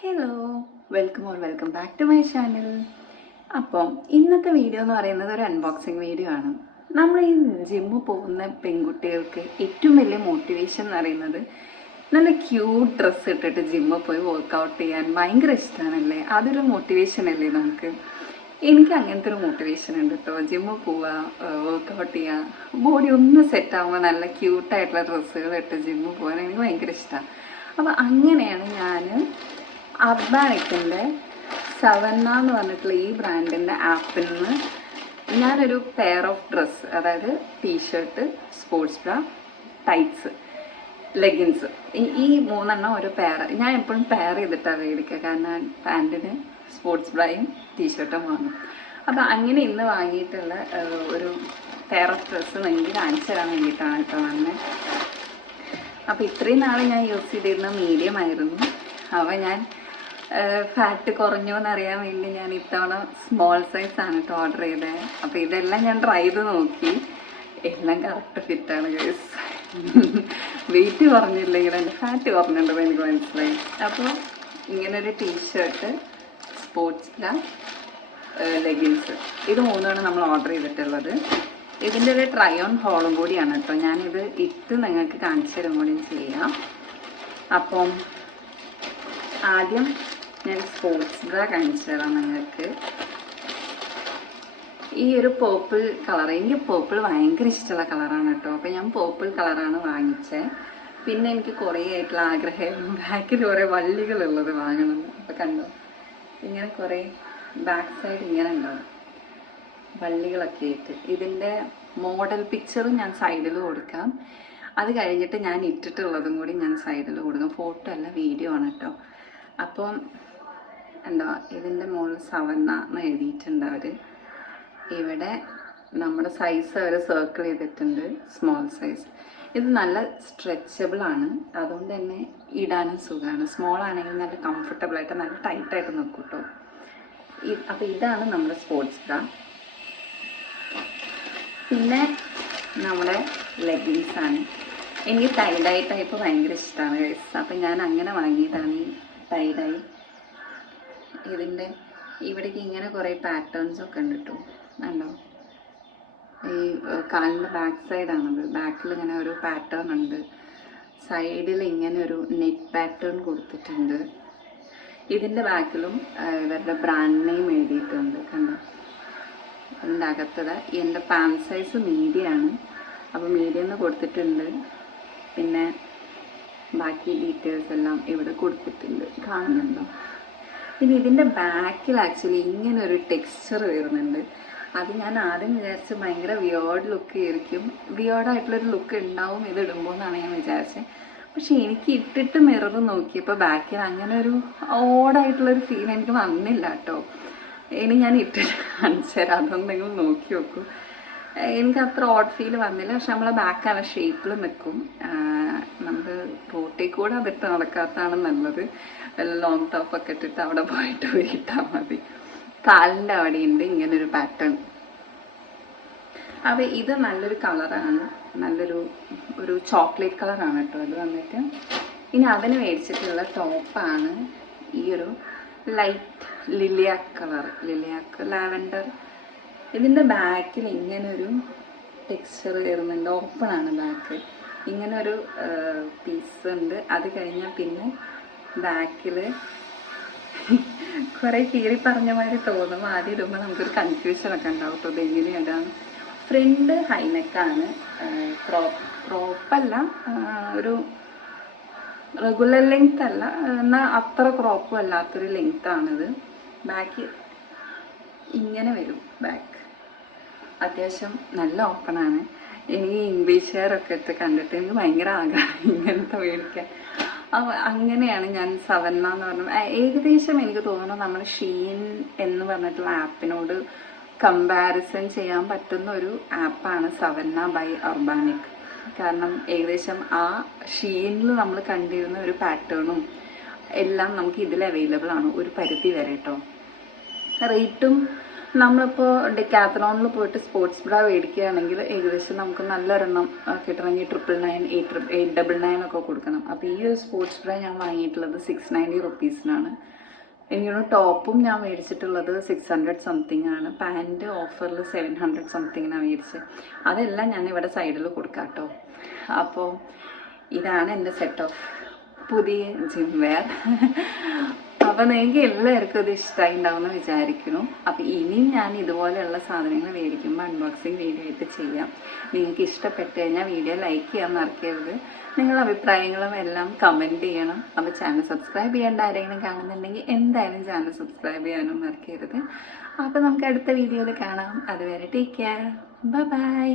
Hello, welcome back to my channel. അപ്പം ഇന്നത്തെ video എന്ന് പറയുന്നത് ഒരു അൺബോക്സിങ് വീഡിയോ ആണ്. നമ്മൾ ഈ ജിമ്മിൽ പോകുന്ന പെൺകുട്ടികൾക്ക് ഏറ്റവും വലിയ മോട്ടിവേഷൻ എന്ന് പറയുന്നത് നല്ല ക്യൂട്ട് ഡ്രസ്സ് ഇട്ടിട്ട് ജിമ്മിൽ പോയി വർക്കൗട്ട് ചെയ്യാൻ ഭയങ്കര ഇഷ്ടമാണല്ലേ. അതൊരു മോട്ടിവേഷൻ അല്ലേ നമുക്ക്. എനിക്ക് അങ്ങനത്തെ ഒരു മോട്ടിവേഷൻ ഉണ്ട് കേട്ടോ. ജിമ്മിൽ പോവുക, വർക്കൗട്ട് ചെയ്യുക, ബോഡി ഒന്ന് സെറ്റ് ആകുമ്പോൾ നല്ല ക്യൂട്ടായിട്ടുള്ള ഡ്രസ്സുകൾ ഇട്ട് ജിമ്മിൽ പോകാൻ എനിക്ക് ഭയങ്കര ഇഷ്ടമാണ്. അപ്പോൾ അങ്ങനെയാണ് ഞാൻ അർബാനിക്കിൻ്റെ സവന്ന എന്ന് പറഞ്ഞിട്ടുള്ള ഈ ബ്രാൻഡിൻ്റെ ആപ്പിൽ നിന്ന് ഞാനൊരു പെയർ ഓഫ് ഡ്രസ്സ്, അതായത് t shirt, sports bra, tights, leggings, ഈ മൂന്നെണ്ണം ഒരു പെയർ. ഞാൻ എപ്പോഴും പെയർ ചെയ്തിട്ടാണ് മേടിക്കുക, കാരണം പാൻറ്റിന് സ്പോർട്സ് ബ്രായും ടീഷർട്ടും വാങ്ങും. അപ്പോൾ അങ്ങനെ ഇന്ന് വാങ്ങിയിട്ടുള്ള ഒരു പെയർ ഓഫ് ഡ്രസ്സ് എനിക്ക് കാണിച്ചു തരാൻ വേണ്ടിയിട്ടാണ് കേട്ടോ വന്നത്. അപ്പോൾ ഇത്രയും നാൾ ഞാൻ യൂസ് ചെയ്തിരുന്ന മീഡിയം ആയിരുന്നു. അപ്പോൾ ഞാൻ ഫാറ്റ് കുറഞ്ഞോ എന്നറിയാൻ വേണ്ടി ഞാൻ ഇത്തവണ സ്മോൾ സൈസാണ് കേട്ടോ ഓർഡർ ചെയ്തത്. അപ്പോൾ ഇതെല്ലാം ഞാൻ ട്രൈ ചെയ്ത് നോക്കി, എല്ലാം കറക്റ്റ് ഫിറ്റാണ് ഗൈസ്. വെയിറ്റ് കുറഞ്ഞില്ലെങ്കിൽ എൻ്റെ ഫാറ്റ് കുറഞ്ഞിട്ടുണ്ടെന്ന് എനിക്ക് മനസ്സിലായി. അപ്പോൾ ഇങ്ങനൊരു ടീഷർട്ട്, സ്പോർട്സ് ബ്രാ, ലെഗിൻസ്, ഇത് മൂന്നാണ് നമ്മൾ ഓർഡർ ചെയ്തിട്ടുള്ളത്. ഇതിൻ്റെ ഒരു ട്രൈ ഓൺ ഹോളും കൂടിയാണ് കേട്ടോ. ഞാനിത് ഇട്ട് നിങ്ങൾക്ക് കാണിച്ചു തരും കൂടിയും ചെയ്യാം. അപ്പം ആദ്യം ഞാൻ സ്പോർട്സ് ബ്രാ കാണിച്ചു തരാം നിങ്ങൾക്ക്. ഈ ഒരു പേർപ്പിൾ കളർ, എനിക്ക് പേർപ്പിൾ ഭയങ്കര ഇഷ്ടമുള്ള കളറാണ് കേട്ടോ. അപ്പോൾ ഞാൻ പേർപ്പിൾ കളറാണ് വാങ്ങിച്ചത്. പിന്നെ എനിക്ക് കുറേ ആയിട്ടുള്ള ആഗ്രഹമായിരുന്നു ബാക്കിൽ കുറേ വള്ളികളുള്ളത് വാങ്ങണം. അപ്പോൾ കണ്ടോ, ഇങ്ങനെ കുറേ ബാക്ക് സൈഡ് ഇങ്ങനെ ഉണ്ടാവും വള്ളികളൊക്കെ ആയിട്ട്. ഇതിൻ്റെ മോഡൽ പിക്ചറും ഞാൻ സൈഡിൽ കൊടുക്കാം. അത് കഴിഞ്ഞിട്ട് ഞാൻ ഇട്ടിട്ടുള്ളതും കൂടി ഞാൻ സൈഡിൽ കൊടുക്കാം. ഫോട്ടോ അല്ല, വീഡിയോ ആണ് കേട്ടോ. അപ്പം എന്താ, ഇതിൻ്റെ മുകളിൽ സവന്ന എന്ന് എഴുതിയിട്ടുണ്ട് അവർ. ഇവിടെ നമ്മുടെ സൈസ് അവർ സർക്കിൾ ചെയ്തിട്ടുണ്ട്, സ്മോൾ സൈസ്. ഇത് നല്ല സ്ട്രെച്ചബിളാണ്, അതുകൊണ്ട് തന്നെ ഇടാനും സുഖമാണ്. സ്മോൾ ആണെങ്കിൽ നല്ല കംഫർട്ടബിളായിട്ട് നല്ല ടൈറ്റായിട്ട് നിൽക്കും കേട്ടോ. അപ്പോൾ ഇതാണ് നമ്മുടെ സ്പോർട്സ് ബ്രാ. പിന്നെ നമ്മുടെ ലെഗിൻസാണ്. എനിക്ക് ടൈഡായി ടൈപ്പ് ഭയങ്കര ഇഷ്ടമാണ് ഗൈസ്. അപ്പം ഞാൻ അങ്ങനെ വാങ്ങിയതാണ് ഈ ടൈഡായി. ഇതിൻ്റെ ഇവിടേക്ക് ഇങ്ങനെ കുറേ പാറ്റേൺസൊക്കെ ഉണ്ട് കേട്ടോ. ഉണ്ടോ, ഈ കാലിൻ്റെ ബാക്ക് സൈഡാണത്. ബാക്കിൽ ഇങ്ങനെ ഒരു പാറ്റേൺ ഉണ്ട്, സൈഡിൽ ഇങ്ങനെ ഒരു നെറ്റ് പാറ്റേൺ കൊടുത്തിട്ടുണ്ട്. ഇതിൻ്റെ ബാക്കിലും ഇവരുടെ ബ്രാൻഡ് നെയിം എഴുതിയിട്ടുണ്ട്, കണ്ടോ. അതിൻ്റെ അകത്തത് എൻ്റെ പാൻറ് സൈസ് മീഡിയാണ്, അപ്പോൾ മീഡിയം എന്ന് കൊടുത്തിട്ടുണ്ട്. പിന്നെ ബാക്കി ഡീറ്റെയിൽസ് എല്ലാം ഇവിടെ കൊടുത്തിട്ടുണ്ട്, കാണുന്നുണ്ടോ. പിന്നെ ഇതിൻ്റെ ബാക്കിൽ ആക്ച്വലി ഇങ്ങനെ ഒരു ടെക്സ്ചർ വരുന്നുണ്ട്. അത് ഞാൻ ആദ്യം വിചാരിച്ച് ഭയങ്കര വിയേർഡ് ലുക്ക് ആയിരിക്കും, വിയേർഡായിട്ടുള്ളൊരു ലുക്ക് ഉണ്ടാവും ഇതിടുമ്പോൾ എന്നാണ് ഞാൻ വിചാരിച്ചത്. പക്ഷെ എനിക്ക് ഇട്ടിട്ട് മിറർ നോക്കിയപ്പോൾ ബാക്കിൽ അങ്ങനെ ഒരു ഓഡായിട്ടുള്ളൊരു ഫീൽ എനിക്ക് വന്നില്ല കേട്ടോ. ഇനി ഞാൻ ഇട്ടിട്ട് കാണിച്ചു തരാം, അതൊന്നും നിങ്ങൾ നോക്കി നോക്കൂ. എനിക്ക് അത്ര ഓഡ് ഫീൽ വന്നില്ല. പക്ഷെ നമ്മളെ ബാക്ക് ആ ഷേപ്പിൽ നിൽക്കും. നമുക്ക് റോട്ടിൽ കൂടെ അതിട്ട് നടക്കാത്തതാണ് നല്ലത്. ലോങ് ടോപ്പൊക്കെ ഇട്ടിട്ട് അവിടെ പോയിട്ട് ഇട്ടാൽ മതി. കാലിൻ്റെ അവിടെയുണ്ട് ഇങ്ങനൊരു പാറ്റേൺ. അപ്പോൾ ഇത് നല്ലൊരു കളറാണ്, ഒരു ചോക്ലേറ്റ് കളറാണ് കേട്ടോ ഇത് വന്നിട്ട്. ഇനി അതിന് മേടിച്ചിട്ടുള്ള ടോപ്പാണ് ഈ ഒരു ലൈറ്റ് ലിലിയാക്ക് ലാവൻഡർ. ഇതിൻ്റെ ബാക്കിൽ ഇങ്ങനൊരു ടെക്സ്ചർ വരുന്നുണ്ട്, ഓപ്പണാണ് ബാക്ക്. ഇങ്ങനൊരു പീസ് ഉണ്ട്. അത് കഴിഞ്ഞാൽ പിന്നെ ബാക്കിൽ കുറേ കീറി പറഞ്ഞ മാതിരി തോന്നും. ആദ്യം ഇടുമ്പോൾ നമുക്കൊരു കൺഫ്യൂഷനൊക്കെ ഉണ്ടാവും കേട്ടോ, ഇതെങ്ങനെയാണ്. ഫ്രണ്ട് ഹൈനെക്കാണ്, ക്രോപ്പല്ല, ഒരു റെഗുലർ ലെങ്ത് അല്ല, എന്നാൽ അത്ര ക്രോപ്പും അല്ലാത്തൊരു ലെങ്ത്താണിത്. ബാക്ക് ഇങ്ങനെ വരും. ബാക്ക് അത്യാവശ്യം നല്ല ഓപ്പണാണ്. എനിക്ക് ഇംഗ്ലീഷ് വെയറൊക്കെ ഇട്ട് കണ്ടിട്ട് എനിക്ക് ഭയങ്കര ആഗ്രഹം ഇങ്ങനത്തെ മേടിക്കാൻ. അങ്ങനെയാണ് ഞാൻ സവന്ന എന്ന് പറഞ്ഞത്. ഏകദേശം എനിക്ക് തോന്നുന്നു നമ്മൾ ഷീൻ എന്ന് പറഞ്ഞിട്ടുള്ള ആപ്പിനോട് കമ്പാരിസൺ ചെയ്യാൻ പറ്റുന്ന ഒരു ആപ്പാണ് സവന്ന ബൈ ഓർഗാനിക്. കാരണം ഏകദേശം ആ ഷീനിൽ നമ്മൾ കണ്ടിരുന്ന ഒരു പാറ്റേണും എല്ലാം നമുക്ക് ഇതിൽ അവൈലബിൾ ആണ് ഒരു പരിധി വരെ കേട്ടോ. റേറ്റും നമ്മളിപ്പോൾ ഡെക്കാത്തലോണിൽ പോയിട്ട് സ്പോർട്സ് ബ്രാ മേടിക്കുകയാണെങ്കിൽ ഏകദേശം നമുക്ക് നല്ലൊരെണ്ണം കിട്ടണമെങ്കിൽ 999 899 ഒക്കെ കൊടുക്കണം. അപ്പോൾ ഈ ഒരു സ്പോർട്സ് ബ്രാ ഞാൻ വാങ്ങിയിട്ടുള്ളത് 690 റുപ്പീസിനാണ്. എനിക്കൊരു ടോപ്പും ഞാൻ മേടിച്ചിട്ടുള്ളത് 600 സംതിങ് ആണ്. പാൻറ്റ് ഓഫറിൽ 700 സംതിങ്ങിനാണ് മേടിച്ചത്. അതെല്ലാം ഞാൻ ഇവിടെ സൈഡിൽ കൊടുക്കാം കേട്ടോ. അപ്പോൾ ഇതാണ് എൻ്റെ സെറ്റ് ഓഫ് പുതിയ ജിം വെയർ. അപ്പോൾ നിങ്ങൾക്ക് എല്ലാവർക്കും ഇത് ഇഷ്ടമായി ഉണ്ടാവുമെന്ന് വിചാരിക്കുന്നു. അപ്പോൾ ഇനിയും ഞാൻ ഇതുപോലെയുള്ള സാധനങ്ങൾ മേടിക്കുമ്പോൾ അൺബോക്സിങ് വീഡിയോ ആയിട്ട് ചെയ്യാം. നിങ്ങൾക്ക് ഇഷ്ടപ്പെട്ട് കഴിഞ്ഞാൽ വീഡിയോ ലൈക്ക് ചെയ്യാൻ മറക്കരുത്. നിങ്ങളുടെ അഭിപ്രായങ്ങളും എല്ലാം കമൻറ്റ് ചെയ്യണം. അപ്പോൾ ചാനൽ സബ്സ്ക്രൈബ് ചെയ്യേണ്ട ആരെങ്കിലും കാണുന്നുണ്ടെങ്കിൽ എന്തായാലും ചാനൽ സബ്സ്ക്രൈബ് ചെയ്യാനും മറക്കരുത്. അപ്പോൾ നമുക്ക് അടുത്ത വീഡിയോയിൽ കാണാം. അതുവരെ ടേക്ക് കെയർ. ബൈ.